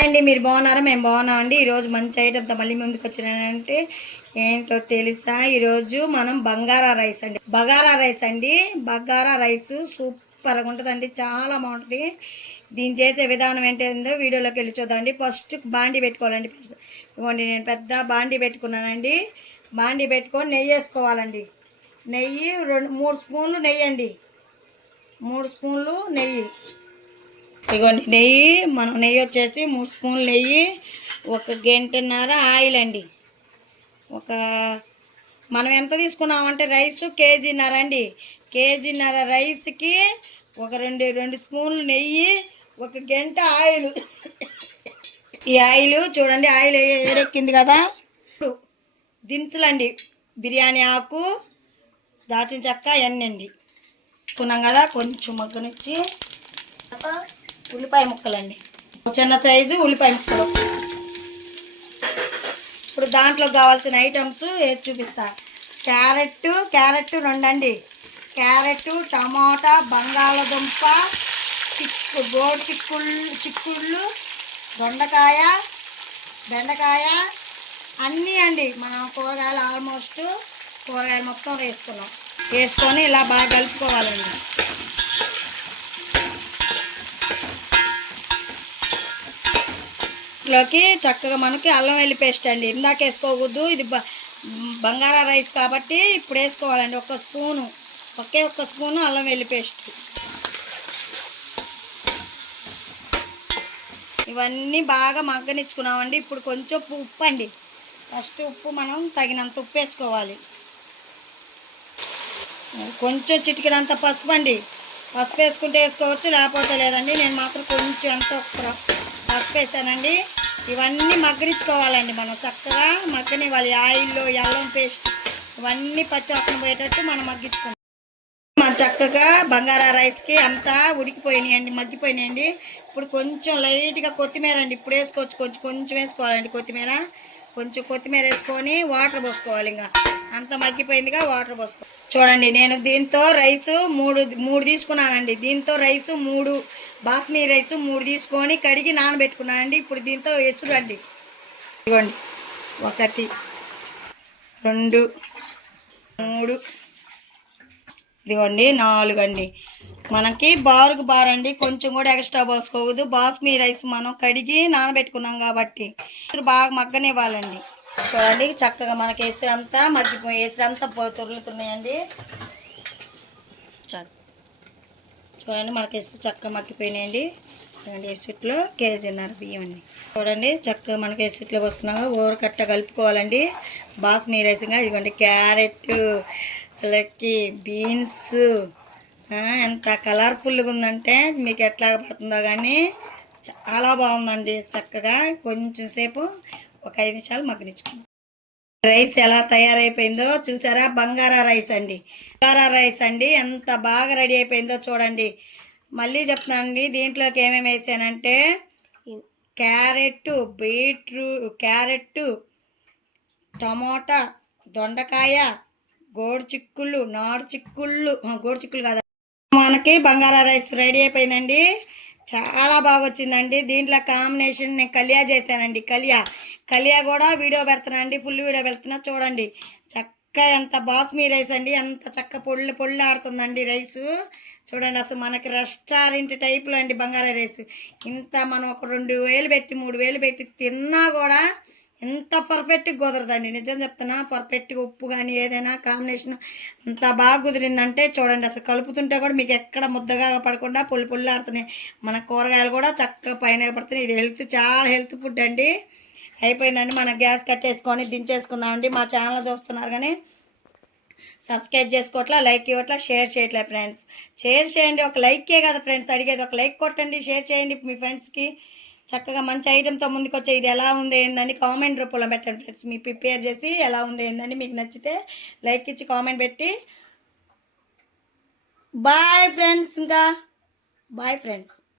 Hi అండి మీరు బాగున్నారా? మేము బాగున్నామండి ఈరోజు మంచి ఐటమ్తో మళ్ళీ ముందుకు వచ్చినానంటే ఏంటో తెలుసా? ఈరోజు మనం బంగారా రైస్ అండి. బగారా రైస్ అండి. బగారా రైస్ సూపర్గా ఉంటుందండి. చాలా బాగుంటుంది. దీన్ని చేసే విధానం ఏంటో వీడియోలోకి వెళ్ళి చూద్దామండి ఫస్ట్ బాండి పెట్టుకోవాలండి. ఇవ్వండి నేను పెద్ద బాండి పెట్టుకున్నానండి. బాండి పెట్టుకొని నెయ్యి వేసుకోవాలండి. నెయ్యి రెండు మూడు స్పూన్లు నెయ్యి అండి. మూడు స్పూన్లు నెయ్యి. ఇగోండి నెయ్యి మనం నెయ్యి వచ్చేసి మూడు స్పూన్లు నెయ్యి ఒక గంటన్నర ఆయిల్ అండి ఒక మనం ఎంత తీసుకున్నామంటే రైస్ కేజీన్నర అండి. కేజీన్నర రైస్కి ఒక రెండు రెండు స్పూన్లు నెయ్యి ఒక గంట ఆయిల్. ఈ ఆయిల్ చూడండి ఆయిల్ ఏడెక్కింది కదా? ఇప్పుడు దినుసులండి బిర్యానీ ఆకు దాచిన చెక్క ఎన్నండి అండి. కొన్నాం కదా కొంచెం మగ్గనిచ్చి. ఉల్లిపాయ ముక్కలండి. చిన్న సైజు ఉల్లిపాయ ముక్కలు. ఇప్పుడు దాంట్లో కావాల్సిన ఐటమ్స్ ఏది చూపిస్తా. క్యారెట్ క్యారెట్ రెండండి. క్యారెట్ టమాటా బంగాళదుంప చిక్కు గోడు చిక్కుళ్ళు చిక్కుళ్ళు దొండకాయ బెండకాయ అన్నీ అండి. మనం కూరగాయలు ఆల్మోస్ట్ కూరగాయలు మొత్తం వేసుకున్నాం. వేసుకొని ఇలా బాగా కలుపుకోవాలండి. లోకి చక్కగా మనకి అల్లం వెల్లి పేస్ట్ అండి. ఇందాక వేసుకోకూడదు. ఇది బ బంగారా రైస్ కాబట్టి ఇప్పుడు వేసుకోవాలండి. ఒక స్పూను. ఒకే ఒక్క స్పూను అల్లం వెల్లి పేస్ట్. ఇవన్నీ బాగా మగ్గనిచ్చుకున్నామండి. ఇప్పుడు కొంచెం ఉప్పు అండి ఫస్ట్ ఉప్పు మనం తగినంత ఉప్పు వేసుకోవాలి. కొంచెం చిటికినంత పసుపు అండి. పసుపు వేసుకుంటే వేసుకోవచ్చు లేకపోతే లేదండి. నేను మాత్రం కొంచెం ఎంత పసుపు వేసానండి. ఇవన్నీ మగ్గరించుకోవాలండి మనం చక్కగా మగ్గనివ్వాలి ఆయిల్లో అల్లం పేస్ట్ ఇవన్నీ పచ్చివాసన పోయేటట్టు మనం మగ్గించుకుంటాం మన చక్కగా బంగారా రైస్కి అంతా ఉడికిపోయినాయండి మగ్గిపోయినాయండి. ఇప్పుడు కొంచెం లైట్గా కొత్తిమీర అండి ఇప్పుడు వేసుకోవచ్చు. కొంచెం కొంచెం వేసుకోవాలండి కొత్తిమీర. కొంచెం కొత్తిమీర వేసుకొని వాటర్ పోసుకోవాలి ఇంకా. అంత మగ్గిపోయిందిగా వాటర్ పోసుకో చూడండి నేను దీంతో రైసు మూడు మూడు తీసుకున్నానండి. దీంతో రైసు మూడు బాస్మీ రైస్ మూడు తీసుకొని కడిగి నానబెట్టుకున్నానండి. ఇప్పుడు దీంతో ఎసురు ఇవ్వండి ఇదిగోండి. ఒకటి రెండు మూడు. ఇదిగోండి నాలుగు అండి మనకి బారుకు బారండి. కొంచెం కూడా ఎక్స్ట్రా పోసుకోవద్దు. బాస్మీ రైస్ మనం కడిగి నానబెట్టుకున్నాం కాబట్టి బాగా మగ్గనివ్వాలండి. చూడండి చక్కగా మనకి ఎసురంతా మగ్గిపోయి ఎసురంతా తొరులుతున్నాయండి చూడండి మనకి చక్కగా మగ్గిపోయినాయండి. చూడండి ఎసుట్లో కేజీన్నర బియ్యం అండి. చూడండి చక్కగా మనకి ఎసిట్లో పోసుకున్నాక ఊరకట్ట కలుపుకోవాలండి. బాస్మీ రైస్గా ఇదిగోండి క్యారెట్ అసలుకి బీన్స్ ఎంత కలర్ఫుల్గా ఉందంటే మీకు ఎట్లా పడుతుందో కానీ చాలా బాగుందండి చక్కగా. కొంచెం సేపు ఒక ఐదు నిమిషాలు మగ్గనిచ్చుకోండి. రైస్ ఎలా తయారైపోయిందో చూసారా? బంగారా రైస్ అండి. బంగారా రైస్ అండి. ఎంత బాగా రెడీ అయిపోయిందో చూడండి. మళ్ళీ చెప్తున్నానండి దీంట్లోకి ఏమేమి వేసానంటే క్యారెట్ బీట్రూట్ క్యారెట్ టమోటా దొండకాయ గోడు చిక్కుళ్ళు నాడు చిక్కుళ్ళు గోడు చిక్కులు కదా. మనకి బంగారా రైస్ రెడీ అయిపోయిందండి. చాలా బాగా వచ్చిందండి దీంట్లో కాంబినేషన్ నేను కలియా చేశానండి. కలియా కలియా కూడా వీడియో పెడుతున్నానండి ఫుల్ వీడియో పెడుతున్నా. చూడండి. చక్క ఎంత బాస్మీ రైస్ అండి. ఎంత చక్క పొళ్ళు పొళ్ళు ఆడుతుందండి రైసు. చూడండి అసలు మనకి రెస్టారెంట్ టైప్లో అండి బంగారా రైస్. ఇంత మనం ఒక రెండు వేలు పెట్టి మూడు వేలు పెట్టి తిన్నా కూడా ఎంత పర్ఫెక్ట్గా కుదరదండి. నిజం చెప్తున్నా పర్ఫెక్ట్గా ఉప్పు కానీ ఏదైనా కాంబినేషన్ ఎంత బాగా కుదిరిందంటే చూడండి అసలు కలుపుతుంటే కూడా మీకు ఎక్కడ ముద్దగా పడకుండా పొల్లి పొల్లి ఆడుతున్నాయి. మన కూరగాయలు కూడా చక్కగా పైన పడుతున్నాయి ఇది హెల్త్ చాలా హెల్త్ ఫుడ్ అండి. అయిపోయిందండి. మన గ్యాస్ కట్టేసుకొని దించేసుకుందామండి. మా ఛానల్ చూస్తున్నారు కానీ సబ్స్క్రైబ్ చేసుకోవట్లా లైక్ ఇవ్వట్లా షేర్ చేయట్లే ఫ్రెండ్స్ షేర్ చేయండి. ఒక లైకే కదా ఫ్రెండ్స్ అడిగేది ఒక లైక్ కొట్టండి షేర్ చేయండి మీ ఫ్రెండ్స్కి చక్కగా మంచి ఐటెంతో ముందుకొచ్చే ఇది ఎలా ఉంది ఏందని కామెంట్ రూపంలో పెట్టండి ఫ్రెండ్స్ మీ ప్రిపేర్ చేసి ఎలా ఉంది ఏందని మీకు నచ్చితే లైక్ ఇచ్చి కామెంట్ పెట్టి. బాయ్ ఫ్రెండ్స్ ఇంకా. Bye friends